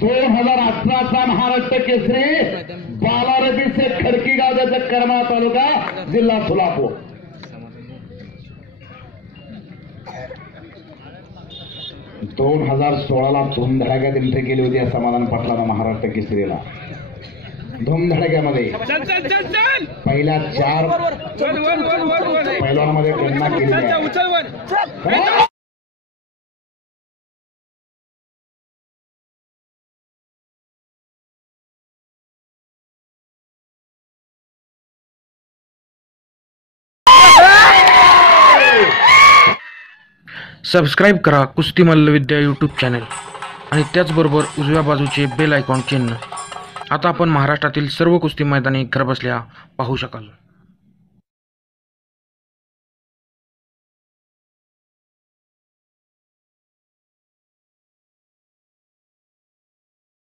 2018चा महाराष्ट्र केसरी बालारबी से खडकी गाव त्याचा करमाळा तालुका जिल्हा सोलापूर। 2016ला धूमधडाक्यात एंट्री केली होती समाधान पाटलांना महाराष्ट्र केसरीला। धूमधडाक्यामध्ये पहिल्या 4 पैलवानांमध्ये गणना केली आहे। सबस्क्राईब करा कुस्ती मल्लविद्या यूट्यूब चॅनल आणि त्याचबरोबर उजव्या बाजूचे बेल आयकॉन चिन्ह। आता आपण महाराष्ट्रातील सर्व कुस्ती मैदाने घरबसल्या पाहू शकाल।